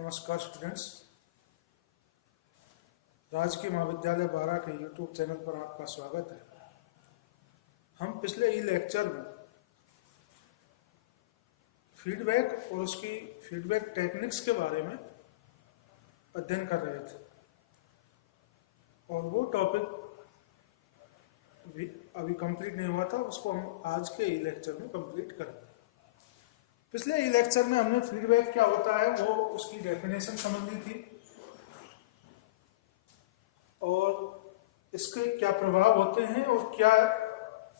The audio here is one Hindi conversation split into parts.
नमस्कार स्टूडेंट्स। राजकीय महाविद्यालय बारा के यूट्यूब चैनल पर आपका स्वागत है। हम पिछले ई लेक्चर में फीडबैक और उसकी फीडबैक टेक्निक्स के बारे में अध्ययन कर रहे थे और वो टॉपिक अभी कंप्लीट नहीं हुआ था, उसको हम आज के ई लेक्चर में कंप्लीट करेंगे। पिछले ई लेक्चर में हमने फीडबैक क्या होता है वो उसकी डेफिनेशन समझ ली थी और इसके क्या प्रभाव होते हैं और क्या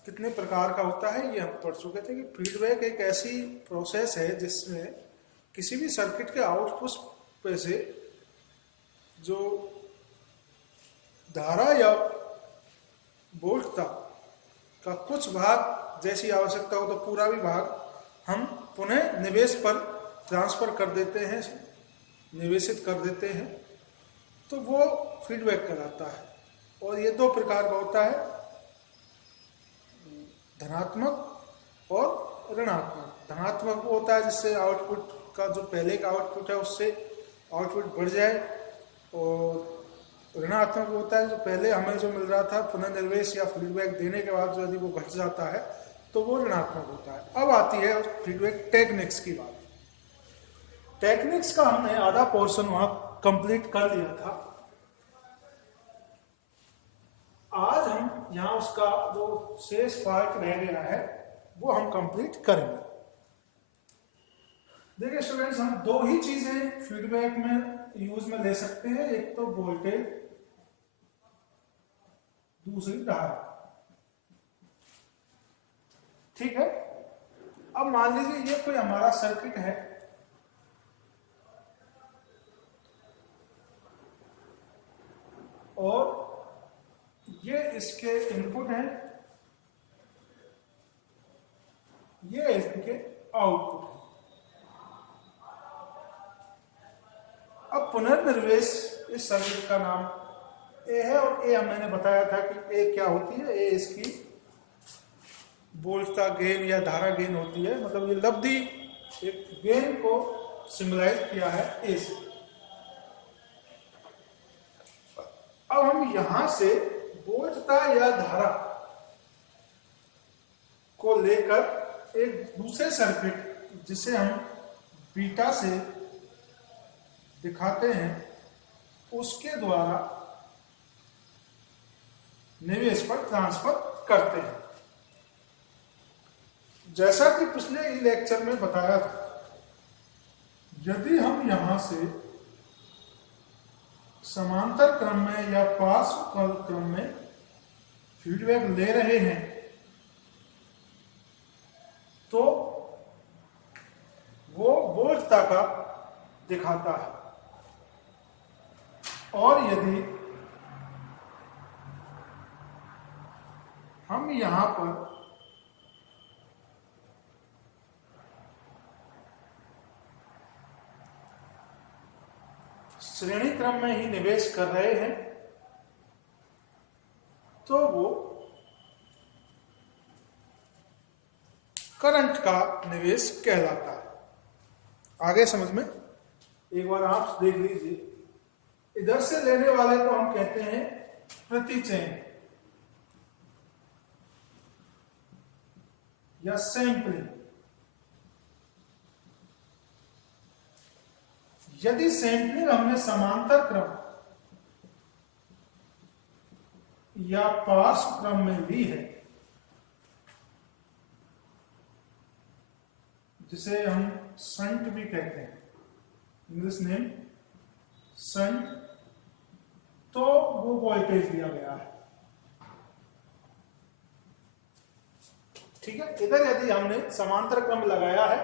कितने प्रकार का होता है ये हम पढ़ चुके थे कि फीडबैक एक ऐसी प्रोसेस है जिसमें किसी भी सर्किट के आउटपुट पे से जो धारा या वोल्टता का कुछ भाग जैसी आवश्यकता हो तो पूरा भी भाग हम पुनः निवेश पर ट्रांसफर कर देते हैं, निवेशित कर देते हैं, तो वो फीडबैक कहलाता है। और ये दो प्रकार का होता है, धनात्मक और ऋणात्मक। धनात्मक वो होता है जिससे आउटपुट का जो पहले का आउटपुट है उससे आउटपुट बढ़ जाए, और ऋणात्मक होता है जो पहले हमें जो मिल रहा था पुनर्निवेश या फीडबैक देने के बाद जो यदि वो घट जाता है तो वो ऋणात्मक होता है। अब आती है फीडबैक टेक्निक्स की बात। टेक्निक्स का हमने आधा पोर्शन वहां कंप्लीट कर लिया था। आज हम यहां उसका जो शेष पार्ट रह गया है वो हम कंप्लीट करेंगे। देखिए स्टूडेंट्स, हम दो ही चीजें फीडबैक में यूज में ले सकते हैं, एक तो वोल्टेज, दूसरी धारा। ठीक है। अब मान लीजिए ये कोई हमारा सर्किट है और ये इसके इनपुट है, ये इसके आउटपुट है। अब पुनर्निवेश इस सर्किट का नाम ए है और ए मैंने बताया था कि ए क्या होती है, ए इसकी वोल्टता गेन या धारा गेन होती है। मतलब ये लब्धि एक गेन को सिंबलाइज किया है ए से। अब हम यहां से वोल्टता या धारा को लेकर एक दूसरे सर्किट जिसे हम बीटा से दिखाते हैं उसके द्वारा निवेश पर ट्रांसफर करते हैं। जैसा कि पिछले ई लेक्चर में बताया था, यदि हम यहां से समांतर क्रम में या पार्श्व क्रम में फीडबैक ले रहे हैं तो वो वोल्टता का दिखाता है, और यदि हम यहां पर श्रेणी क्रम में ही निवेश कर रहे हैं तो वो करंट का निवेश कहलाता है। आगे समझ में एक बार आप देख लीजिए। इधर से लेने वाले को हम कहते हैं प्रतिचयन या सैंपलिंग। यदि सैंपलिंग हमने समांतर क्रम या पार्श्व क्रम में ली है, जिसे हम शंट भी कहते हैं, इंग्लिश नेम शंट, तो वो वोल्टेज दिया गया है। ठीक है। इधर यदि हमने समांतर क्रम लगाया है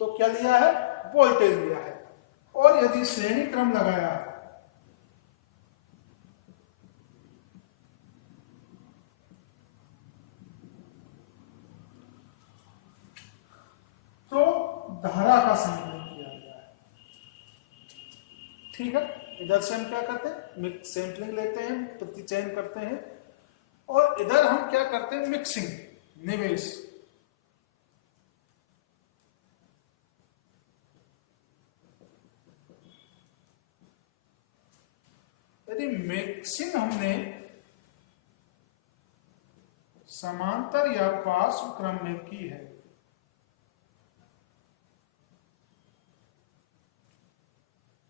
तो क्या लिया है, वोल्टेज लिया है। और यदि श्रेणी क्रम लगाया है तो धारा का सैंपलिंग किया गया है। ठीक है। इधर से हम क्या करते हैं, सैंपलिंग लेते हैं, प्रतिचयन करते हैं, और इधर हम क्या करते हैं, मिक्सिंग, निवेश। यदि मिक्सिंग हमने समांतर या पार्श्व क्रम में की है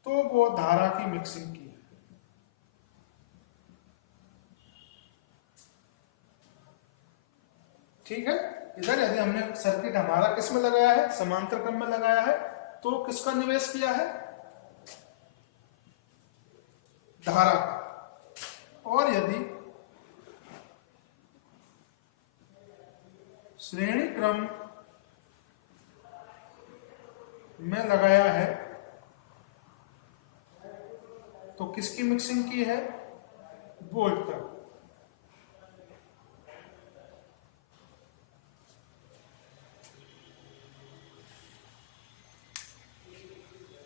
तो वो धारा की मिक्सिंग की है। ठीक है, इधर यदि हमने सर्किट हमारा किस में लगाया है, समांतर क्रम में लगाया है, तो किसका निवेश किया है, धारा का। और यदि श्रेणी क्रम में लगाया है तो किसकी मिक्सिंग की है, वोल्ट तक।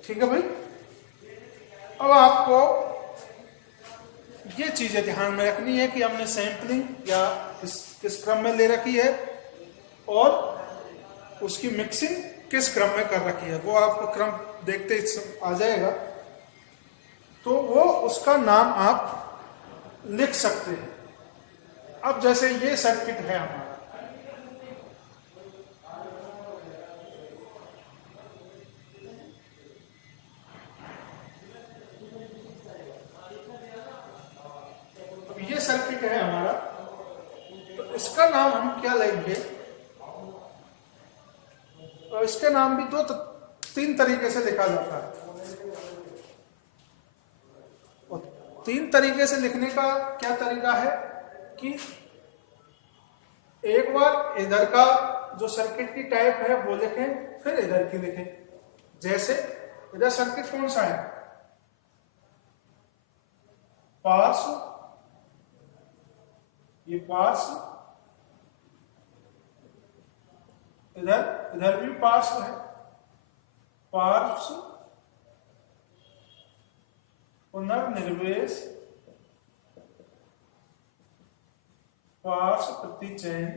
ठीक है भाई, अब आपको ये चीजें ध्यान में रखनी है कि हमने सैंपलिंग या किस क्रम में ले रखी है और उसकी मिक्सिंग किस क्रम में कर रखी है, वो आपको क्रम देखते ही आ जाएगा। तो वो उसका नाम आप लिख सकते हैं। अब जैसे ये सर्किट है हमारा, अब ये सर्किट है हमारा, तो इसका नाम हम क्या लेंगे, और इसके नाम भी तीन तरीके से लिखा जाता है। और तीन तरीके से लिखने का क्या तरीका है कि एक बार इधर का जो सर्किट की टाइप है वो लिखें, फिर इधर की लिखें। जैसे इधर सर्किट कौन सा है, पार्श्व, ये पार्श्व, इधर भी पार्श्व है, पार्श्व पुनर्निर्वेश पार्श्व प्रतिचयन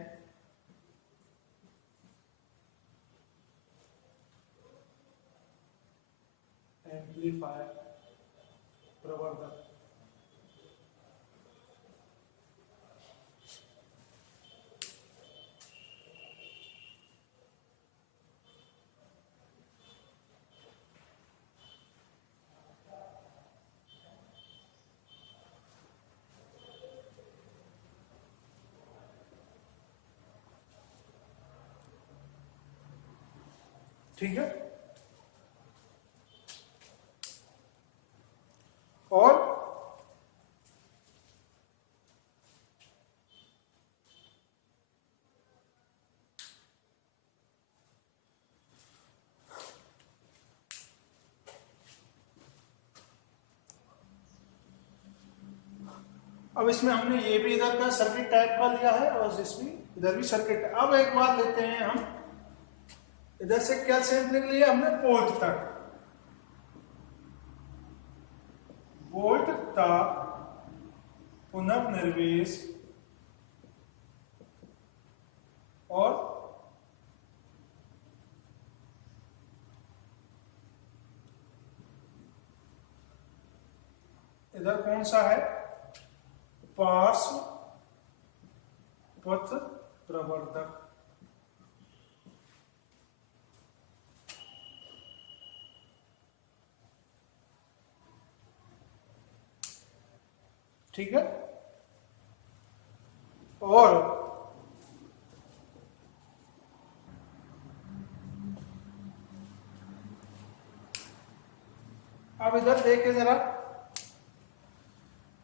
एम्पलीफायर प्रवर्धक। ठीक है, और अब इसमें हमने ये भी इधर का सर्किट टाइप का लिया है और इसमें इधर भी सर्किट। अब एक बार लेते हैं हम, इधर से क्या सैंपलिंग लिया हमने, वोल्ट तक, वोल्ट तक पुनर्निर्वेश और इधर कौन सा है, पार्श्व पथ प्रवर्धक। ठीक है, और अब इधर देखे जरा,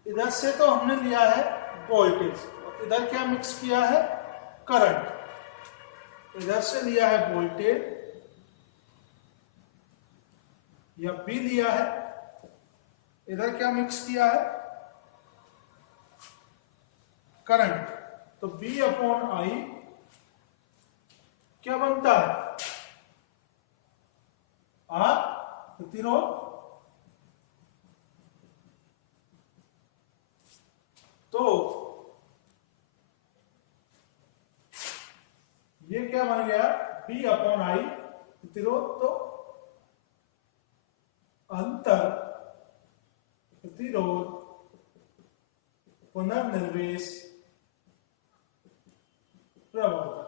इधर से तो हमने लिया है वोल्टेज, इधर क्या मिक्स किया है, करंट। इधर से लिया है वोल्टेज या बी लिया है, इधर क्या मिक्स किया है, करंट। तो बी अपॉन आई क्या बनता है, आर प्रतिरोध। तो ये क्या बन गया, बी अपॉन आई प्रतिरोध, तो अंतर प्रतिरोध पुनर्निवेश प्रवर्धक।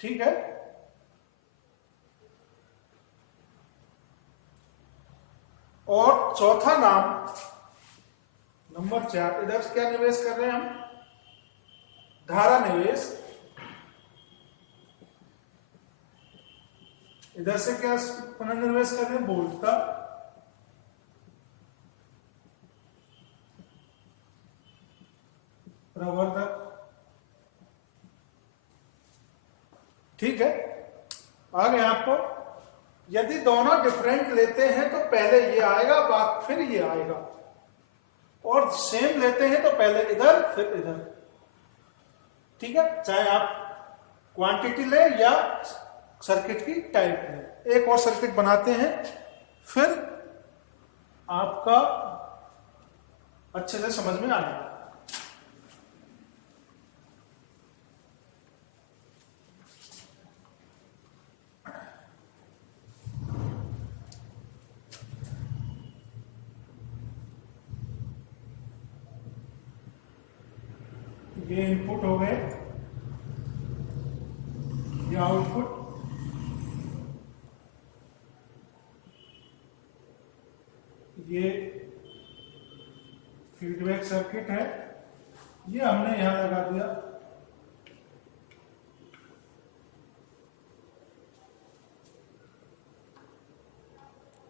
ठीक है। और चौथा नाम नंबर 4, इधर से क्या निवेश कर रहे हैं हम? धारा निवेश। इधर से क्या पुनर्निवेश कर रहे हैं? वोल्ट का। प्रवर्धक। ठीक है। आगे आपको यदि दोनों डिफरेंट लेते हैं तो पहले ये आएगा, बाद फिर ये आएगा, और सेम लेते हैं तो पहले इधर फिर इधर। ठीक है। चाहे आप क्वांटिटी ले या सर्किट की टाइप ले। एक और सर्किट बनाते हैं, फिर आपका अच्छे से समझ में आएगा। ये इनपुट हो गए, ये आउटपुट। ये फीडबैक सर्किट है, ये हमने यहां लगा दिया।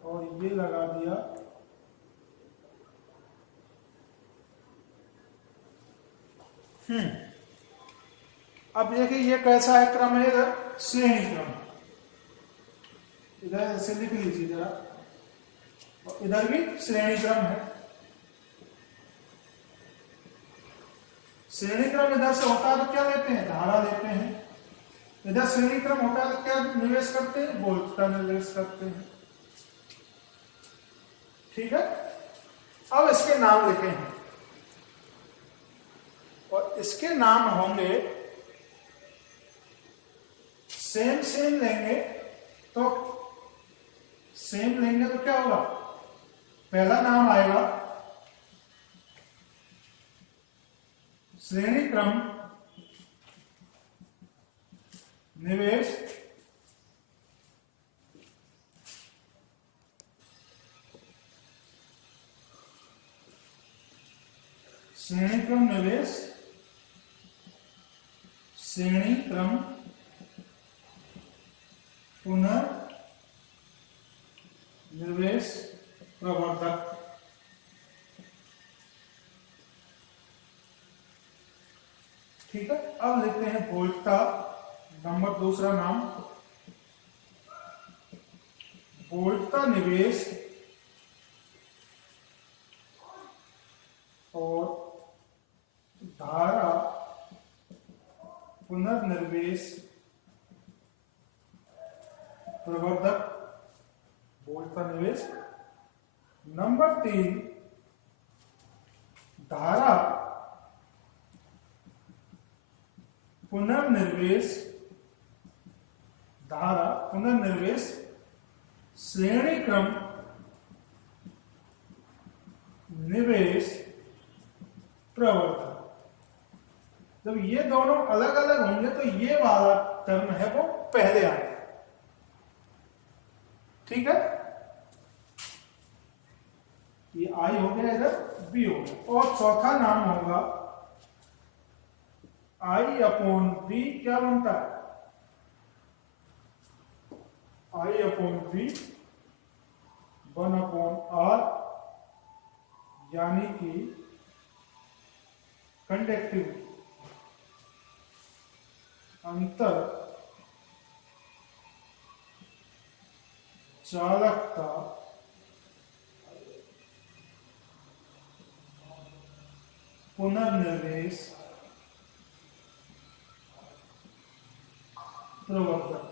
और ये लगा दिया अब देखिए ये कैसा है क्रम है? इधर श्रेणी क्रम, इधर ऐसे लिख लीजिए जरा, और इधर भी श्रेणी क्रम है। श्रेणी क्रम इधर से होता है तो क्या लेते हैं? धारा लेते हैं। इधर श्रेणी क्रम होता है तो क्या निवेश करते हैं? वोल्ट का निवेश करते हैं। ठीक है। अब इसके नाम लिखे हैं, और इसके नाम होंगे सेम सेम लेंगे तो क्या होगा? पहला नाम आएगा श्रेणी क्रम निवेश श्रेणी क्रम निवेश श्रेणी क्रम पुनर्निवेश प्रवर्धक। ठीक है। अब लिखते हैं वोल्ट का नंबर दूसरा नाम, वोल्ट का निवेश और धारा पुनर्निवेश प्रवर्धक, वोल्ट का निवेश। नंबर 3, धारा पुनर्निवेश श्रेणी क्रम निवेश प्रवर्धक। जब ये दोनों अलग अलग होंगे तो ये वाला टर्म है वो पहले आएगा। ठीक है। ये आई हो गया, इधर बी हो गया। और चौथा नाम होगा आई अपॉन बी। क्या बनता है? आई अपॉन बी 1/r, यानी कि कंडक्टिविटी, अंतर चालकता पुनर्निवेश प्रवर्धक।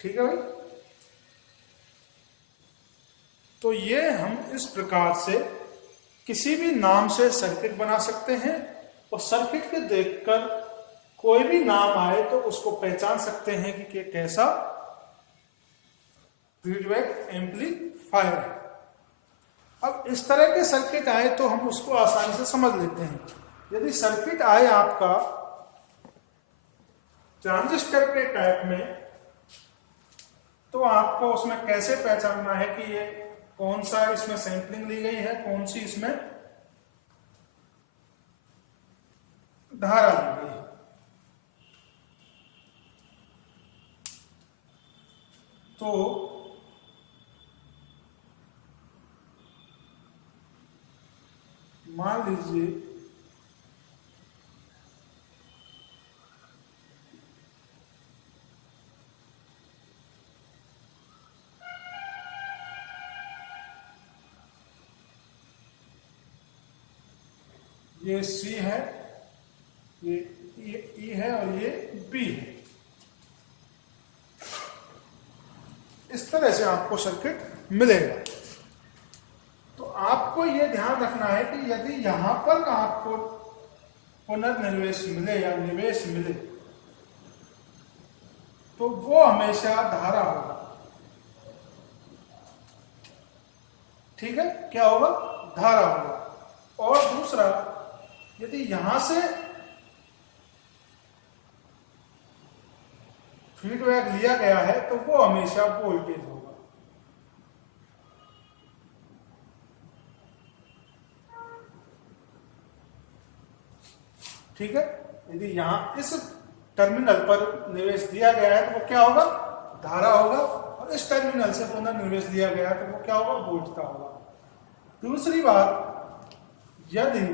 ठीक है भाई। तो ये हम इस प्रकार से किसी भी नाम से सर्किट बना सकते हैं और सर्किट के देखकर कोई भी नाम आए तो उसको पहचान सकते हैं कि कैसा फीडबैक एम्पलीफायर है। अब इस तरह के सर्किट आए तो हम उसको आसानी से समझ लेते हैं। यदि सर्किट आए आपका ट्रांजिस्टर के टाइप में, तो आपको उसमें कैसे पहचानना है कि ये कौन सा इसमें सैंपलिंग ली गई है, कौन सी इसमें धारा ली गई है। तो मान लीजिए ये सी है, ये ई है और ये बी है। इस तरह से आपको सर्किट मिलेगा। तो आपको ये ध्यान रखना है कि यदि यहां पर आपको पुनर्निवेश मिले या निवेश मिले तो वो हमेशा धारा होगा। ठीक है, क्या होगा? धारा होगा। और दूसरा, यदि यहां से फीडबैक लिया गया है तो वो हमेशा वोल्टेज होगा। ठीक है, यदि यहां इस टर्मिनल पर निवेश दिया गया है तो वो क्या होगा? धारा होगा। और इस टर्मिनल से पुनर्निवेश दिया गया है तो वो क्या होगा? वोल्ट का होगा। दूसरी बात, यदि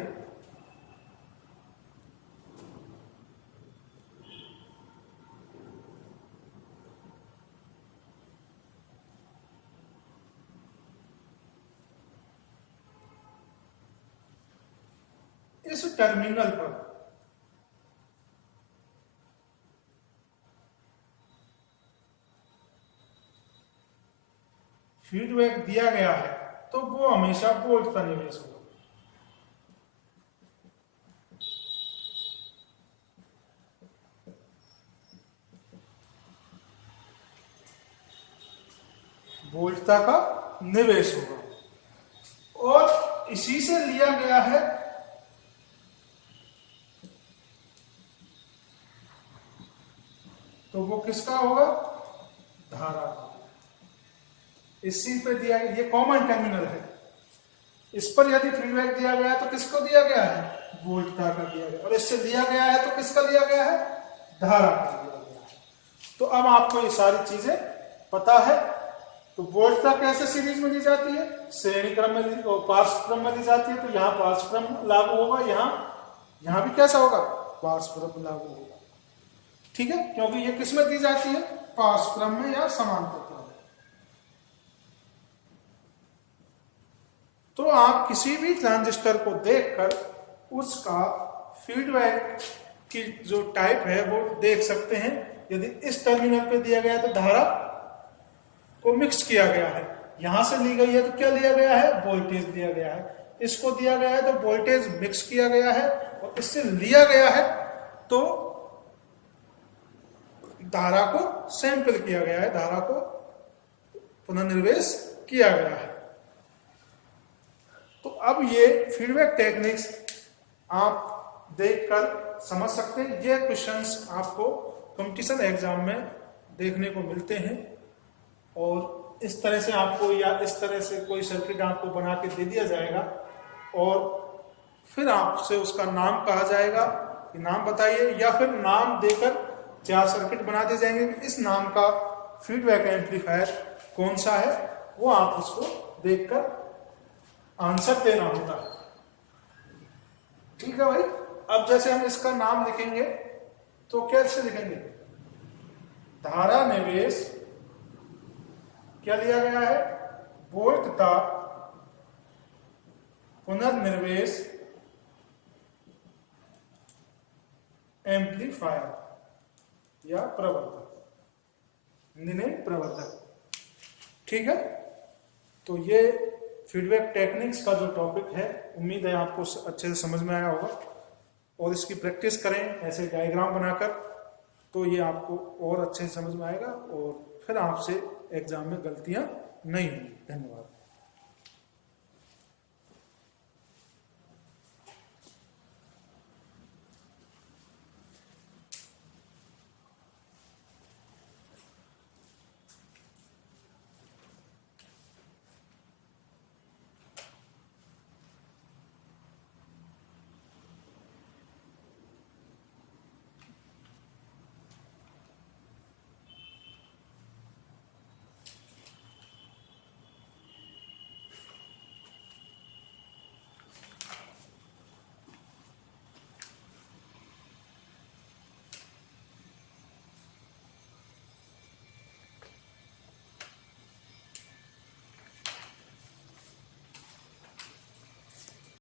इस टर्मिनल पर फीडबैक दिया गया है तो वो हमेशा वोल्ट का निवेश होगा। वोल्टता का निवेश होगा। और इसी से लिया गया है तो वो किसका होगा? धारा का। इसी पे दिया, ये कॉमन टर्मिनल है, इस पर यदि फीडबैक दिया गया है तो किसको दिया गया है? वोल्टता का दिया गया। और इससे लिया गया है तो किसका लिया गया है? धारा का लिया गया है। तो अब आपको ये सारी चीजें पता है। तो वोल्टता कैसे सीरीज में ली जाती है? श्रेणी क्रम में और पार्श्व क्रम में ली जाती है। तो यहाँ पार्श्व क्रम लागू होगा, यहाँ भी कैसा होगा? पार्श्व क्रम लागू होगा। ठीक है, क्योंकि ये किस में दी जाती है? पार्श्व क्रम में या समांतर क्रम में। तो आप किसी भी ट्रांजिस्टर को देखकर उसका फीडबैक की जो टाइप है वो देख सकते हैं। यदि इस टर्मिनल पे दिया गया है तो धारा को मिक्स किया गया है, यहां से ली गई है तो क्या लिया गया है? वोल्टेज दिया गया है। इसको दिया गया है तो वोल्टेज मिक्स किया गया है। और इससे लिया गया है तो धारा को सैंपल किया गया है, धारा को पुनर्निवेश किया गया है। तो अब ये फीडबैक टेक्निक्स आप देखकर समझ सकते हैं। ये क्वेश्चंस आपको कंपटीशन एग्जाम में देखने को मिलते हैं। और इस तरह से आपको या इस तरह से कोई सर्किट आपको बना के दे दिया जाएगा और फिर आपसे उसका नाम कहा जाएगा कि नाम बताइए, या फिर नाम देकर 4 सर्किट बना दिए जाएंगे। इस नाम का फीडबैक एम्पलीफायर कौन सा है वो आप उसको देखकर आंसर देना होता है। ठीक है भाई। अब जैसे हम इसका नाम लिखेंगे तो कैसे लिखेंगे? धारा निवेश क्या लिया गया है? वोल्टता पुनर्निवेश एम्पलीफायर या प्रवर्धक, हिंदी में प्रवर्धक। ठीक है, तो ये फीडबैक टेक्निक्स का जो टॉपिक है, उम्मीद है आपको अच्छे से समझ में आया होगा, और इसकी प्रैक्टिस करें ऐसे डायग्राम बनाकर, तो ये आपको और अच्छे से समझ में आएगा और फिर आपसे एग्जाम में गलतियां नहीं होंगी। धन्यवाद।